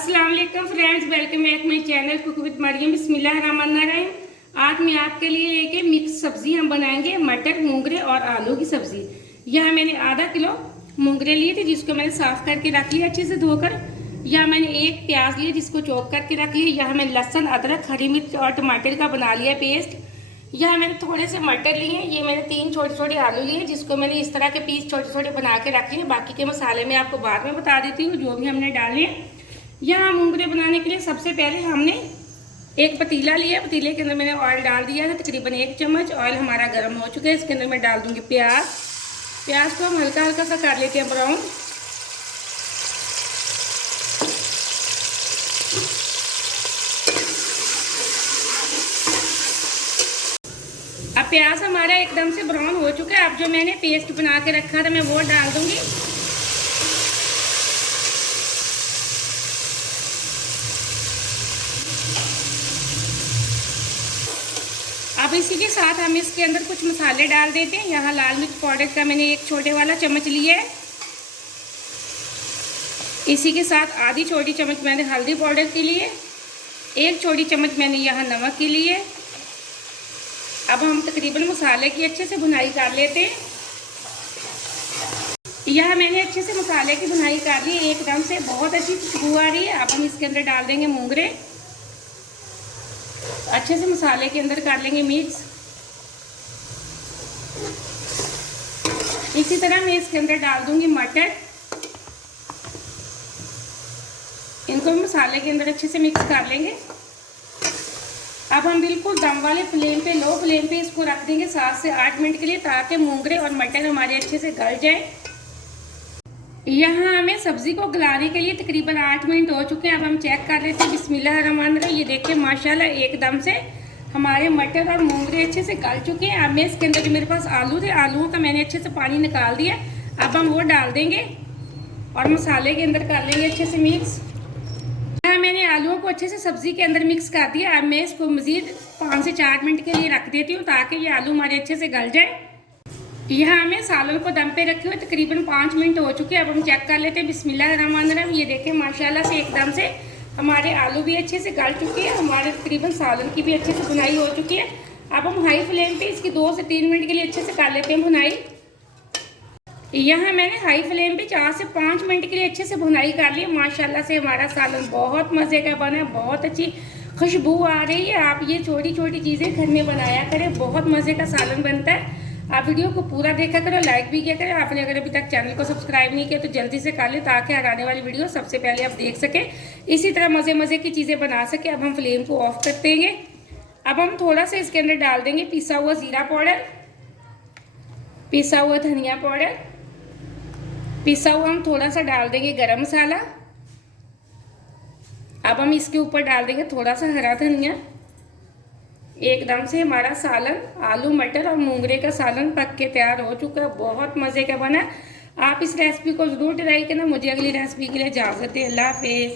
अस्सलाम वालेकुम friends, welcome back my channel cook with Maryam. बिस्मिल्लाहिर्रहमानिर्रहीम। आज मैं आपके लिए लेके मिक्स सब्जी हम बनाएंगे, मटर, मूंगरे और आलू की सब्जी। यहाँ मैंने आधा किलो मूंगरे लिए थे जिसको मैंने साफ करके रख लिया अच्छे से धोकर। यहाँ मैंने एक प्याज लिया जिसको चॉप करके रख लिया। यहाँ मैंने लहसुन, अदरक, हरी मिर्च और टमाटर का बना लिया पेस्ट। यहाँ मैंने थोड़े से मटर लिए, ये मैंने 3 छोटे छोटे आलू लिए जिसको मैंने इस तरह के पीस छोटे छोटे बना के रख लिए। बाकी के मसाले मैं आपको बाद में बता देती हूँ जो भी हमने डाले। यहाँ मूंगरे बनाने के लिए सबसे पहले हमने एक पतीला लिया, पतीले के अंदर मैंने ऑयल डाल दिया है तकरीबन 1 चम्मच। ऑयल हमारा गर्म हो चुका है, इसके अंदर मैं डाल दूंगी प्याज। प्याज को हम हल्का हल्का सा कर लेते हैं ब्राउन। अब प्याज हमारा एकदम से ब्राउन हो चुका है। अब जो मैंने पेस्ट बना के रखा था मैं वो डाल दूंगी। अब इसी के साथ हम इसके अंदर कुछ मसाले डाल देते हैं। यहाँ लाल मिर्च पाउडर का मैंने एक छोटे वाला चम्मच लिया है। इसी के साथ आधी छोटी चम्मच मैंने हल्दी पाउडर के लिए, 1 छोटी चम्मच मैंने यहाँ नमक के लिए। अब हम तकरीबन मसाले की अच्छे से भुनाई कर लेते हैं। यह मैंने अच्छे से मसाले की भुनाई कर ली, एकदम से बहुत अच्छी खुशबू आ रही है। अब हम इसके अंदर डाल देंगे मूंगरे, अच्छे से मसाले के अंदर कर लेंगे मिक्स। इसी तरह मैं इसके अंदर डाल दूंगी मटर, इनको मसाले के अंदर अच्छे से मिक्स कर लेंगे। अब हम बिल्कुल दम वाले फ्लेम पे, लो फ्लेम पे इसको रख देंगे 7 से 8 मिनट के लिए ताकि मूंगरे और मटर हमारे अच्छे से गल जाए। यहाँ हमें सब्जी को गलाने के लिए तकरीबन 8 मिनट हो चुके हैं। अब हम चेक कर लेते हैं। बिस्मिल्लाहिर्रहमानिर्रहीम। ये देखिए माशाल्लाह एकदम से हमारे मटर और मूंगरे अच्छे से गल चुके हैं। अब मैं इसके अंदर जो मेरे पास आलू थे, आलूओं का मैंने अच्छे से पानी निकाल दिया। अब हम वो डाल देंगे और मसाले के अंदर कर लेंगे अच्छे से मिक्स। यहाँ मैंने आलूओं को अच्छे से सब्जी के अंदर मिक्स कर दिया। अब मैं इसको मज़ीद 5 से 4 मिनट के लिए रख देती हूँ ताकि ये आलू हमारे अच्छे से गल जाए। यहाँ हमें सालन को दम पे रखे हुए तकरीबन 5 मिनट हो चुके हैं। अब हम चेक कर लेते हैं। बिस्मिल्लाहिर्रहमानिर्रहीम। ये देखें माशाल्लाह से एकदम से हमारे आलू भी अच्छे से गल चुके हैं, हमारे तकरीबन सालन की भी अच्छे से भुनाई हो चुकी है। अब हम हाई फ्लेम पे इसकी 2 से 3 मिनट के लिए अच्छे से कर लेते हैं भुनाई। यहाँ मैंने हाई फ्लेम पे 4 से 5 मिनट के लिए अच्छे से भुनाई कर ली। माशाल्लाह से हमारा सालन बहुत मज़े का बना है, बहुत अच्छी खुशबू आ रही है। आप ये छोटी छोटी चीज़ें घर में बनाया करें, बहुत मज़े का सालन बनता है। आप वीडियो को पूरा देखा करो, लाइक भी किया करें। आपने अगर अभी तक चैनल को सब्सक्राइब नहीं किया तो जल्दी से कर लें ताकि आने वाली वीडियो सबसे पहले आप देख सकें, इसी तरह मज़े मज़े की चीज़ें बना सकें। अब हम फ्लेम को ऑफ कर देंगे। अब हम थोड़ा सा इसके अंदर डाल देंगे पिसा हुआ ज़ीरा पाउडर, पिसा हुआ धनिया पाउडर, पिसा हुआ हम थोड़ा सा डाल देंगे गरम मसाला। अब हम इसके ऊपर डाल देंगे थोड़ा सा हरा धनिया। एकदम से हमारा सालन, आलू मटर और मूंगरे का सालन पक के तैयार हो चुका है, बहुत मज़े का बना। आप इस रेसिपी को ज़रूर ट्राई करना। मुझे अगली रेसिपी के लिए इजाज़त है। अल्लाह हाफिज़।